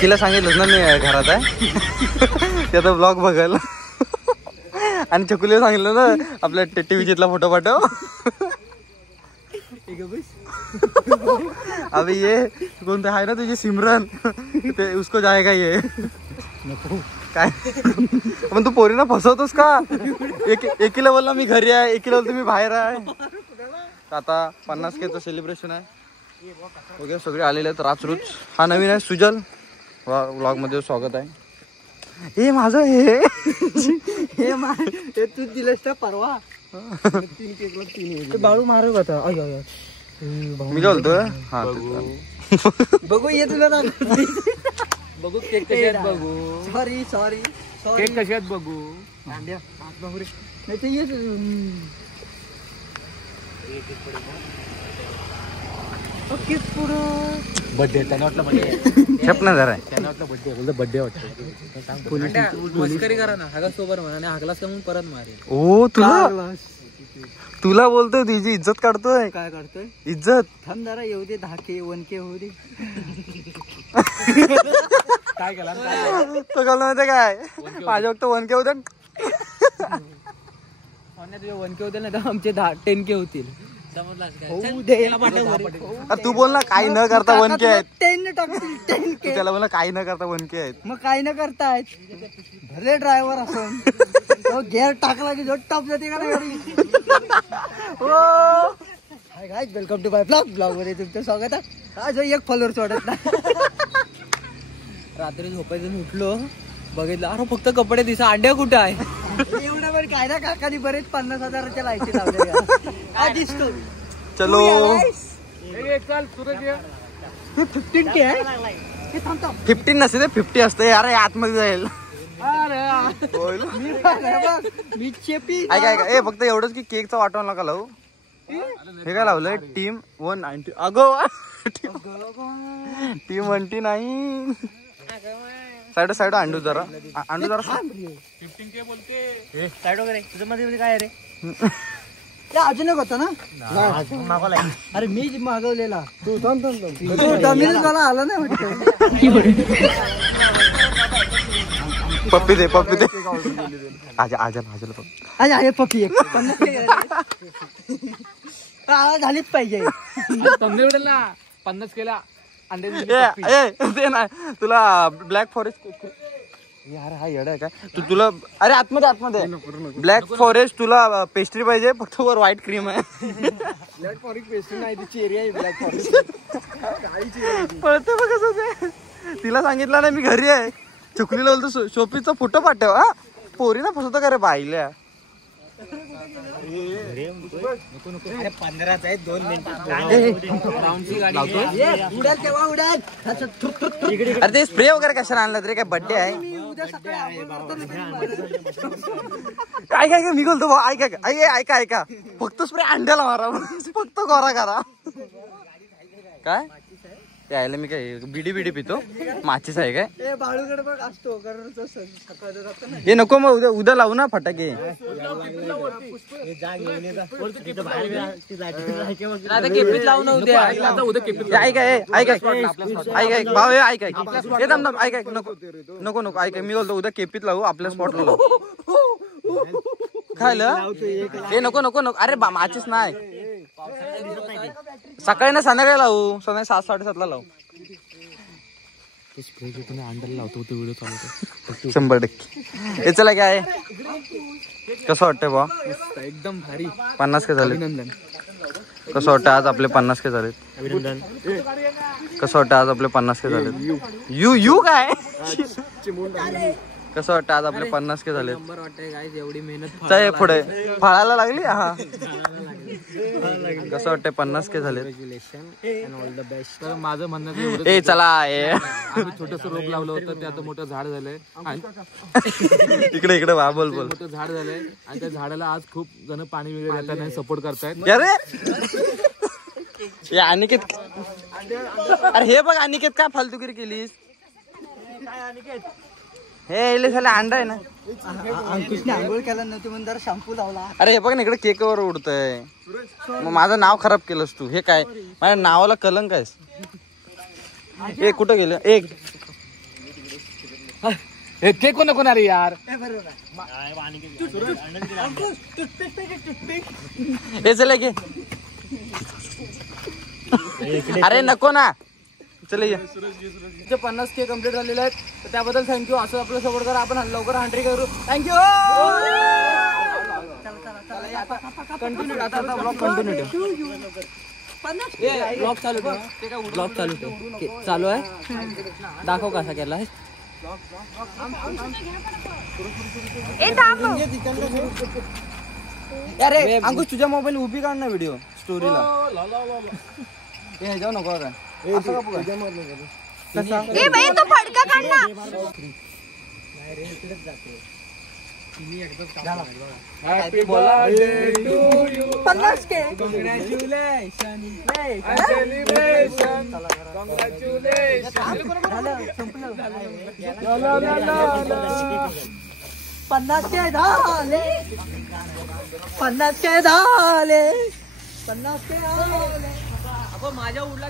तिला सांगितलं ना मी घरात आहे त्याचा ब्लॉग बघायला आणि चकुलीला सांगितलं ना आपल्या टीव्ही जितला फोटो पाठव अबे ये कोणतं आहे ना तुझी सिमरन ते उसको जाएगा ये काय पण तू पोरीना फसवतोस का एकीला बोलला मी घरी आहे एकीला बोलतो मी बाहेर आहे आता 50K सेलिब्रेशन आहे ओके सगळे आलेले आहेत राचरूच हा नवीन आहे सुजल व्लॉग मध्ये स्वागत आहे हे माझं हे तू दिलंस ना परवा 3 केकला 3 बाळू मारू होता मी काय बोलतोय हा बघू ये तुला बघू केक कसे आहेत बघू सॉरी केक कसे आहेत बघू नाही ते येत बर्थडे त्यांना वाटलं छपना जरा त्यांना वाटलं बर्थडे वाटतं मस्करी करा ना हागा सोबत म्हणा आणि हागलास का मग परत मारे ओ तुला बोलतोय तुझी इज्जत काढतोय काय करतोय इज्जत थांब जरा येऊ दे 10K 1K होऊ दे काय केला तो काल माहिती काय माझ्या फक्त 1K होत्या तुझे 1K होतील ना तर आमचे 10-10K होतील तू बोल ना काही न करता 1K आहेत 10 टाकतील 10K त्याला बोला काही न करता 1K आहेत मग काही न करतायत भले ड्रायव्हर असून तो गेअर टाकला की जो टॉप जाते का नाही hi guys welcome to my blog मध्ये तुमचं स्वागत आहे आज एक फॉलोअर सोडत नाही रात्री झोपायचं उठलो बघितलं अरे फक्त कपडे दिसा अंड्या कुठं आहे एवढं पण काय ना काकानी बरेच 50,000च्या लायकी लावले दिसतो चलो चल सूरज 15K आहे 15 नसते ते 50 असते अरे आतमध्ये जाईल मी चेपी ऐका फक्त एवढंच की केकचा वाटवू नका लावू हे काय लावलंय टीम 190 अगो टीम 190 साईड अंडू जरा 15K बोलते साईड वगैरे तुझं मध्ये काय रे अजून एक होता ना अरे मी मागवलेला तू मला आला नाही वाटतं पप्पी दे आजा आहे पप्पी एक झालीच पाहिजे 50 केला ते नाही तुला ब्लॅक फॉरेस्ट यार हा येडा आहे काय तुला अरे आतमध्ये ब्लॅक फॉरेस्ट तुला पेस्ट्री पाहिजे फक्त वर व्हाईट क्रीम आहे ब्लॅक फॉरेस्ट पेस्ट्री नाही ती चेरी आहे ब्लॅक फॉरेस्ट पळते बघ कसं ते तिला सांगितलं नाही मी घरी आहे चुकलीला बोलतो शोपीचा फोटो पाठव हा पोरी ना फसवतो का रे बाईल्या 15 आहे 2 मिनिटं अरे ते स्प्रे वगैरे कशाला आणलं रे काय बर्थडे आहे काय मी बोलतो भाऊ ऐका फक्त स्प्रे अंड्याला मारा फक्त गोरा करा काय ते आयला मी काय बिडी पितो माचीस आहे काय हे नको मग उद्या लावू ना फटाके नको ऐका मी बोलतो उद्या केपीत लावू आपल्या स्पॉटला लावू खायला हे नको अरे माचीस नाही सकाळी ना संध्याकाळी लावू संध्याकाळी 7-7:30 लावू लावतो 100% हे चला काय कसं वाटतंय बा एकदम भारी 50K झाले कसं वाटतं आज आपले 50K झालेत कसं वाटतं आज आपले 50K झालेत यू काय कसं वाटतं आज आपले 50K झाले एवढी मेहनत पुढे फळायला लागली हा कसं वाटतंय 50K झाले तर माझं म्हणणं ए चला आम्ही छोटस रोप लावलं होतं ते आता मोठं झाड झालंय इकडे वा बोल मोठं झाड झालंय आणि त्या झाडाला आज खूप जण पाणी वगैरे देतात आणि सपोर्ट करतायत अरे अनिकेत अरे हे बघ अनिकेत काय फालतुगिरी केलीस हे इले साले अंडा आहे ना. अंकुशने आंघोळ केला नव्हती म्हणून जरा शॅम्पू लावला. अरे हे बघ ना इकडे केकवर उडतंय. मग माझं नाव खराब केलंस तू. हे काय माझ्या नावाला कलंक आहेस. ए कुठं गेलं एक हे केक कोण कोण? अरे यार हे चले घे. अरे नको ना चले ये. 50 के कम्प्लीट झालेले आहेत तर त्याबद्दल थँक्यू. असं आपलं सपोर्ट करा. आपण लवकर हंड्री करू. थँक्यू. कंटिन्यू आता ब्लॉग कंटिन्यू ब्लॉग चालू ठेव. ब्लॉग चालू ठेव. चालू आहे. दाखव कसा केला. अरे अंकुश तुझ्या मोबाईल उभी काढ ना व्हिडिओ स्टोरीला. हे जाऊ नको का तो फडका काढ ना. Happy birthday to you. 50 K congratulation celebration. Congratulation. 50 K झाले. 50 के झाले. 50 के झाले. आपण माझ्या उडला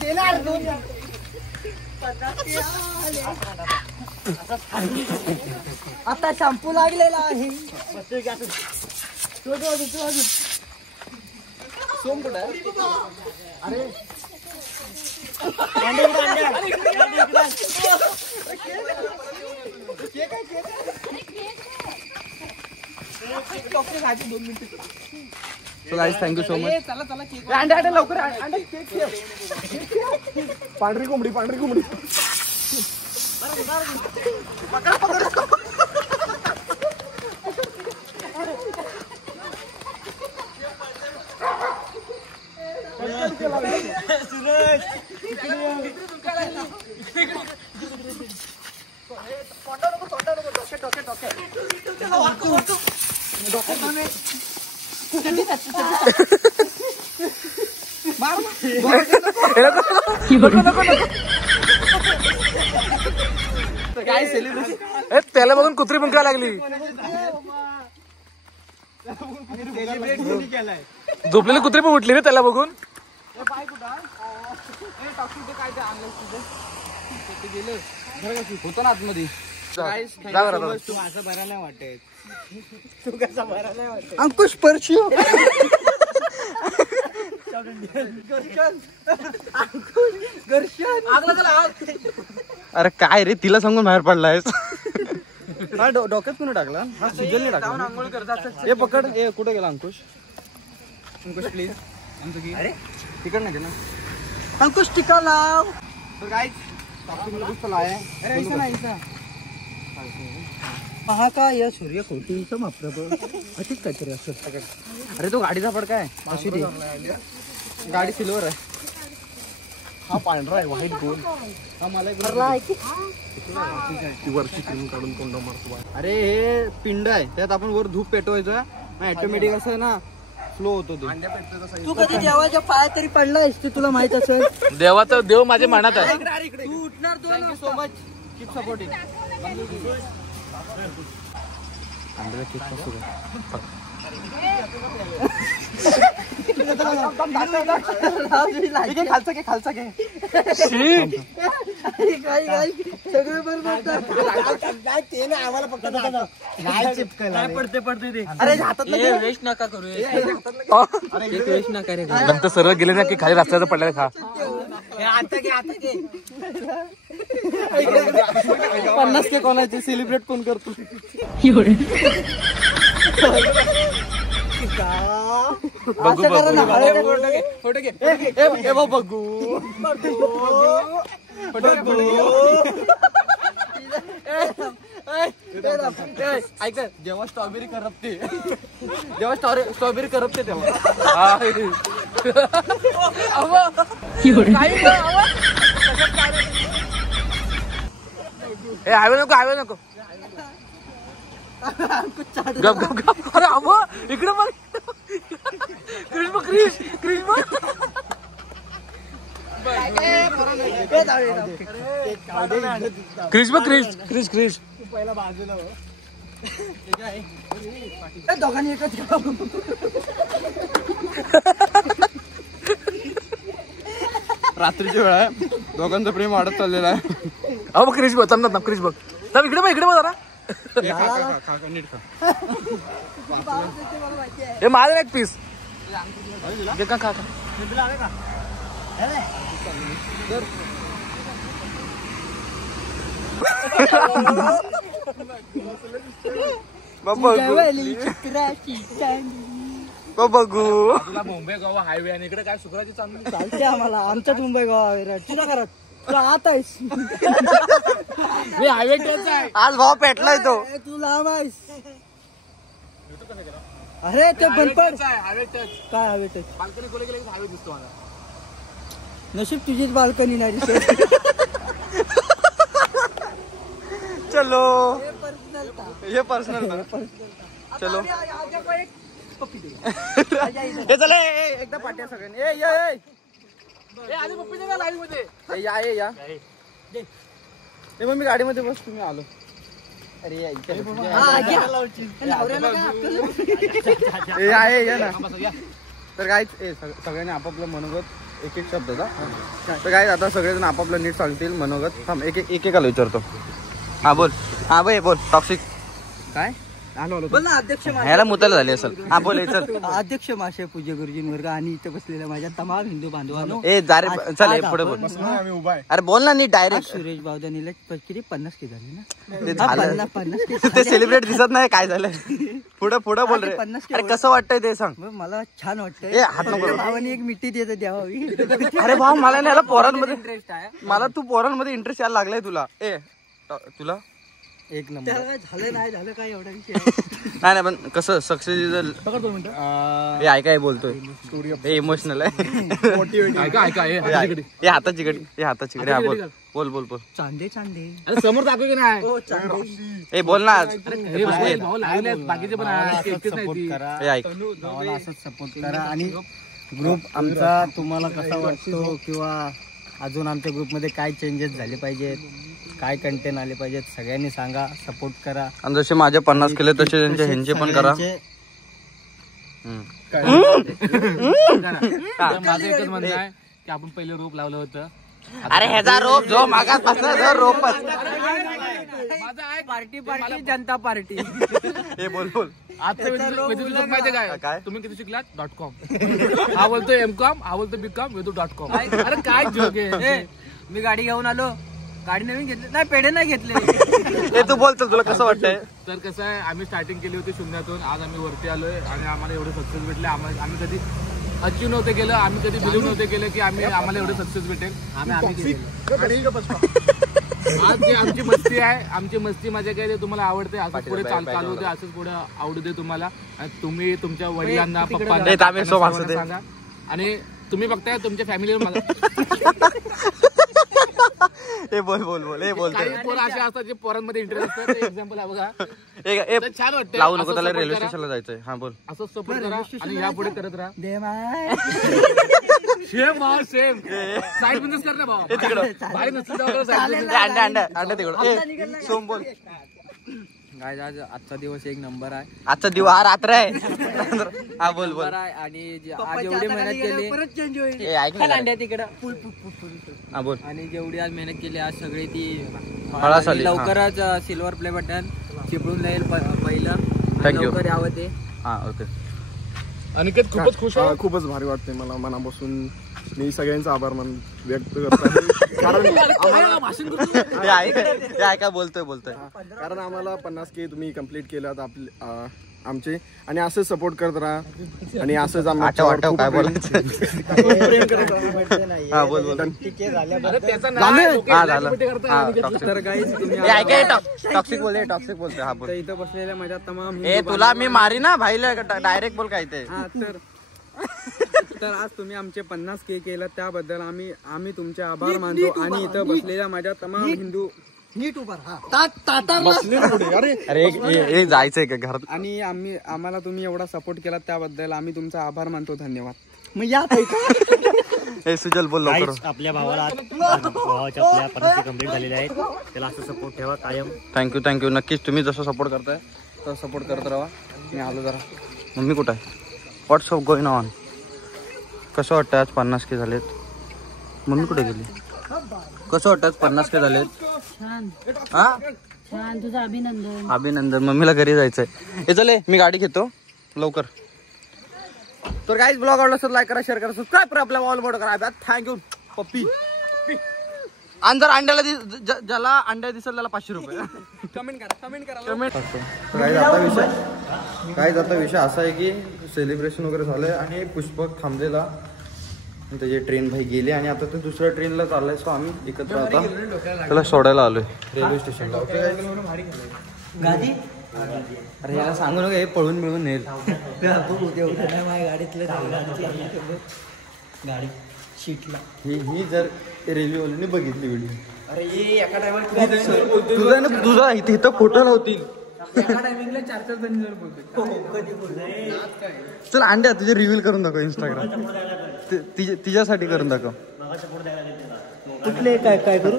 देणार 50 के झाले. आता शॅम्पू लागलेला आहे. सोम कुठे आहे? अरे so guys thank you so much. अंडे लवकर पांढरी कोंबडी पांढरी कोंबडी. काय सेलिब्रेशन. त्याला बघून कुत्री मुंका लागली. झोपलेली कुत्री पण उठली रे त्याला बघून. होतो ना आतमध्ये. तू असं बरा नाही वाटत. तू कसा बरा नाही वाटत. अंकुश परशिव. अरे काय रे तिला सांगून बाहेर पडलायस. हा डोक्यात कुणी टाकला. हा सुजलने टाकला. आंघोळ करतात. हे पकड. हे कुठे गेला अंकुश. अंकुश प्लीज. अरे तिकड नाही ना अंकुश टिका लाव. पहा का या सूर्य कोटीचं माप्रभ अधिक काहीतरी असं. अरे तो गाडीचा फडका आहे. अशी दे. गाडी सिल्वर आहे. हा पांढरा आहे व्हाईट गोल्ड. हा मला वरची क्रीम काढून तोंड मारतो. अरे हे पिंड आहे त्यात आपण वर धूप पेटवायचं. ऑटोमॅटिक असं ना फ्लो होतो ते. तू कधी देवाच्या पाया तरी पडलायस ते तुला माहित असेल. देवाचा देव माझ्या मनात आहे. तू उठणार. Thank you so much. Keep supporting. खालचा घे. सगळे बरोबर आम्हाला फक्त पडते ते. अरे हातात वेस्ट नका करू. वेस्ट नका रे. नंतर सरळ गेले ना की खाली रस्त्यावर पडलेला खा. आता घे. 50 के कोणाचे सेलिब्रेट कोण करतो. बघू फोटो घे. बघू ऐक जेव्हा स्ट्रॉबेरी करपते तेव्हा आवे नको. गप गप गप. अरे अव इकडे बघ. क्रिश क्रिश बघ क्रिश क्रिश क्रिश पहिला बाजूला दोघांनी एकच रात्रीची वेळ आहे, दोघांचं प्रेम वाढत चाललेलं आहे. अहो क्रिश बघ ना क्रिश बघ इकडे बघ जरा नीट खा. हे माझं एक पीस खा खा बघू तुला मुंबई गोवा हायवे आणि इकडे काय शुक्राची चांदणी चालते आम्हाला. आमचाच मुंबई गोवा विराट तुला घरात तुला आत आहेस. मी हायवे टच आहे. आज भाव पेटलाय तो. तू लांब आहेस. अरे ते बनपड हायवे टच काय हवे टच बाल्कनी खोले गेले हायवे दिसतो मला. नशीब तुझीच बाल्कनी नाही दिसत. चलो ये पर्सनल चलो हे चले एकदा पाट्या सगळ्यांनी. ए आधी पप्पी दे ना लाईव्ह मध्ये. या मग मी गाडीमध्ये बस, तुम्ही आलो. अरे या ना. तर काय सगळ्यांनी आपापलं मनोगत एक शब्द होता. तर काय आता सगळेजण आपापलं नीट सांगतील मनोगत. थांब एकेकाला विचारतो. हा बोल. हा भाई बोल. टॉक्सिक काय बोल ना. अध्यक्ष ह्याला मुताला झाली असेल. हा बोल. चल अध्यक्ष माशे पूज्य गुरुजीं वर्ग आणि इथं बसलेल्या माझ्या तमाम हिंदू बांधवांनो. ए जा रे चल पुढे बोल. अरे बोल ना नीट डायरेक्ट. सुरेश बावदानीला किती 50 के झाली ना. ते झालं. 50 ते सेलिब्रेट दिसत नाही काय झालं. पुढे बोल रे. अरे कसं वाटतंय ते सांग. मला छान वाटतंय. ए हात नको. भावानी एक मिठी देत द्यावी. अरे भाऊ मला नाही पोरांमध्ये इंटरेस्ट आहे. मला तू पोरांमध्ये इंटरेस्ट यायला लागलाय तुला. तुला एक नंबर झालं नाही झालं काय एवढा विषय नाही पण कसं सक्सेस हे ऐकाय बोलतोय. हे इमोशनल आहे. हे हाताची घडी. हा बोल. चांदे अरे समोर दाखव की नाही. ए बोल ना. बाकीचे पण ऐक असंच सपोर्ट करा. आणि ग्रुप आमचा तुम्हाला कसा वाटतो किंवा अजून आमच्या ग्रुपमध्ये काय चेंजेस झाले पाहिजेत, काय कंटेंट आले पाहिजेत, सगळ्यांनी सांगा. सपोर्ट करा. आणि जसे माझे 50 केले तसे त्यांचे ह्यांचे पण करा. माझं एकच म्हणणं आहे की आपण पहिले रोप लावलं होतं. अरे ह्याचा रोप जो मागासपासून रोपच. पार्टी जनता पार्टी. हे बोल. आजचं माहितीये काय तुम्ही किती शिकलात .com. हा बोलतो M.com, हा बोलतो B.com, .com. अरे काय जोक आहे. मी गाडी घेऊन आलो. गाडी नवीन घेतली नाही, पेढे नाही घेतले. हे तू बोल तुला कसं वाटतंय. तर कसं आहे आम्ही स्टार्टिंग केली होती शून्यातून. आज आम्ही वरती आलोय आणि आम्हाला एवढे सक्सेस भेटले. आम्ही कधी अचीव नव्हते केलं. आम्ही कधी बिलीव्ह नव्हते केलं की आम्हाला एवढं सक्सेस भेटेल. आज जी आमची मस्ती आहे, आमची मस्ती माझ्या काय तुम्हाला आवडते. असंच पुढे चालू दे, असंच पुढे आवडू दे तुम्हाला. आणि तुम्ही तुमच्या वडिलांना पप्पांना सांगा. आणि तुम्ही बघताय तुमच्या फॅमिलीवर हे बोल. हे बोल. काही पोरं असे असतात जे पोरांमध्ये इंटरेस्ट असतात. एक्झाम्पल आहे बघा. छान वाटतं. लावू नको त्याला. रेल्वे स्टेशनला जायचंय. हा बोल. असंच सपोर्ट करा आणि यापुढे करत राहा. सेम साईड बिझनेस कर ना भाऊ. बाहेर नसलं अंडा तिकडं. सोम बोल. आज आजचा दिवस एक नंबर आहे. आजचा दिवस हा रात्र आहे. हा बोल. आणि आज एवढी मेहनत केली. ऐक ना तिकडं. हा बोल. आणि जेवढी आज मेहनत केली आज सगळी ती लवकरच सिल्वर प्ले बटन चिपळून जाईल पहिलं. थँक्यू. लवकर यावं ते. हा ओके. अनिकेत खूपच खुश आहे. खूपच भारी वाटते मला मनापासून. मी सगळ्यांचा आभार व्यक्त करतो. कारण ऐका बोलतोय कारण आम्हाला 50K तुम्ही कम्प्लीट केलात आमचे. आणि असंच सपोर्ट करत राहा. आणि असंच काय बोलायचं. टॉक्सिक बोलतोय. हा बोल. इथं बसलेल्या माझ्या तमाम तुला मी मारी ना भाईला. डायरेक्ट बोल काय ते. तर आज तुम्ही आमचे 50K केलं त्याबद्दल आम्ही तुमचे आभार मानतो. आणि इथं बसलेल्या माझ्या तमाम हिंदू नीट उभा अरे जायचंय का घरात. आणि आम्हाला तुम्ही एवढा सपोर्ट केला त्याबद्दल आम्ही तुमचा आभार मानतो. धन्यवाद. हे सुजल बोल लवकर. आपल्या भावाला भावाच्या आपल्या 50 कंप्लीट झालेले आहेत. त्याला असं सपोर्ट ठेवा कायम. थँक्यू नक्कीच. तुम्ही जसं सपोर्ट करताय तर सपोर्ट करत राहा. मी आलो जरा. मम्मी कुठं आहे? व्हॉट्स ऑफ गोईंग ऑन? कसं वाटतं आज 50K झालेत? मम्मी कुठे गेली? कसं वाटतं आज 50K झालेत? हा छान, तुझं अभिनंदन. मम्मीला घरी जायचंय. हे चले मी गाडी घेतो लवकर. तर गाईज ब्लॉग आवडला असेल लाईक करा, शेअर करा, सबस्क्राईब करा, आपल्या ऑल बोर्ड करा. थँक्यू पप्पी. आणि जर अंड्याला ज्याला अंड्या दिसेल त्याला 500 रुपये. कमेंट करा. आता विषय असा आहे की सेलिब्रेशन वगैरे झालंय आणि पुष्पक थांबलेला, त्याची ट्रेन भाई गेली आणि आता ते दुसऱ्या ट्रेनला चाललंय. सो आम्ही एकत्र आता त्याला सोडायला आलोय रेल्वे स्टेशनला. अरे याला सांगू नका, हे पळून मिळून नेल. गाडी शीटला ही जर रेल्वेवाल्यांनी बघितली व्हिडिओ, अरे एका टायमाला तुझा इथं फोटो नव्हतील. चल अंड्या तुझे रिव्हील करून दाखव इंस्टाग्राम. तिच्यासाठी करून दाखव. कुठले काय करू?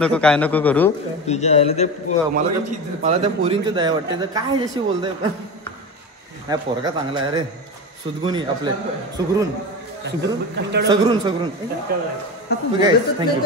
नको काय नको करू. तुझ्या ते मला त्या पोरींची दया वाटते. तर काय जशी बोलताय पण नाही. पोरगा चांगला आहे रे. सुदगुणी आपले सगरून थँक्यू.